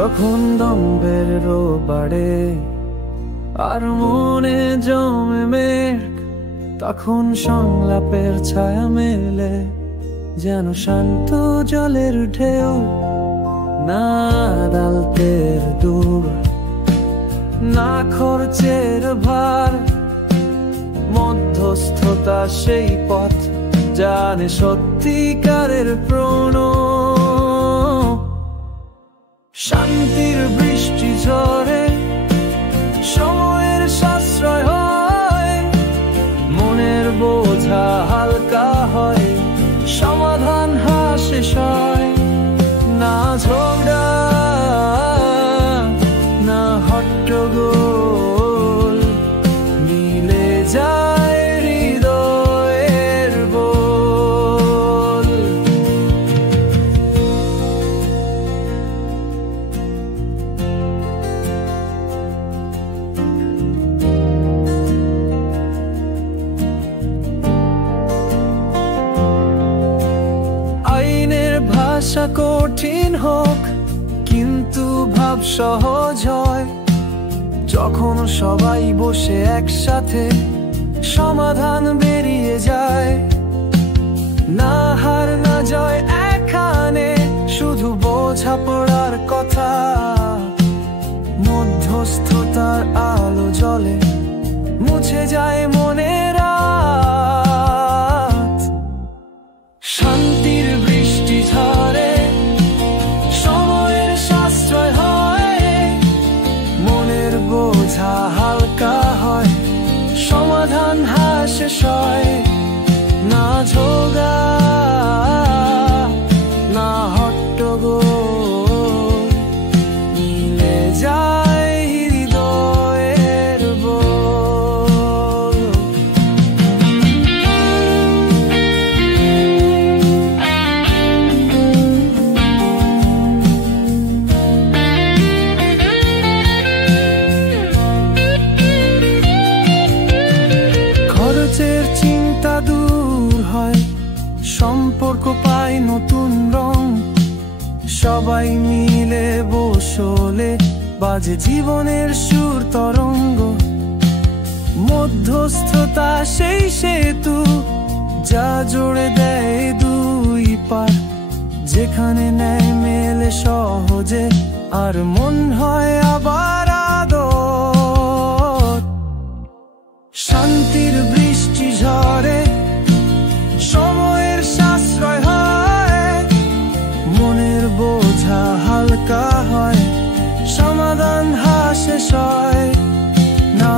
যখন দম্ভের রো বাড়ে আর মনে জমে মেঘ, তখন সংলাপের ছায়া মেলে যেন শান্ত জলের ঢেউ। না আদালতের দূর, না খরচের ভার, মধ্যস্থতা সেই পথ জানে সত্যিকারের প্রণয়। শান্তির বৃষ্টি ঝরে, সময়ের সাশ্রয় হয়, মনের বোঝা হালকা হয়, সমাধান হাসে সয়। না ঝগড়া, না হট্টগোল, মিলে যায় হৃদয়ের বোল। আইনের ভাষা কঠিন হোক, কিন্তু ভাব সহজ হয় যখন সবাই বসে একসাথে সমাধান বেরিয়ে যায়। না হার না জয় এখানে, শুধু বোঝাপড়ার কথা। মধ্যস্থতার আলো জ্বলে, মুছে যায় মনের রাত। শান্তির বৃষ্টি ঝরে, সময়ের সাশ্রয় হয়, মনের বোঝা হালকা হয়, সমাধান হাসে সয়। না ঝগড়া, না হট্টগোল, মিলে যায় হৃদয়ের বোল। খরচের চিন্তা দূর হয়, সম্পর্ক পায় নতুন রং, সবাই মিলে বসলে বাজে জীবনের সুর তরঙ্গ। মধ্যস্থতা সেই সেতু যা জোড়ে দেয় দুই পার, যেখানে ন্যায় মেলে সহজে আর মন হয় আবার আদর। শান্তির বৃষ্টি ঝরে, সময়ের সাশ্রয় হয়, মনের বোঝা হালকা হয়, সমাধান হাসে সয়। না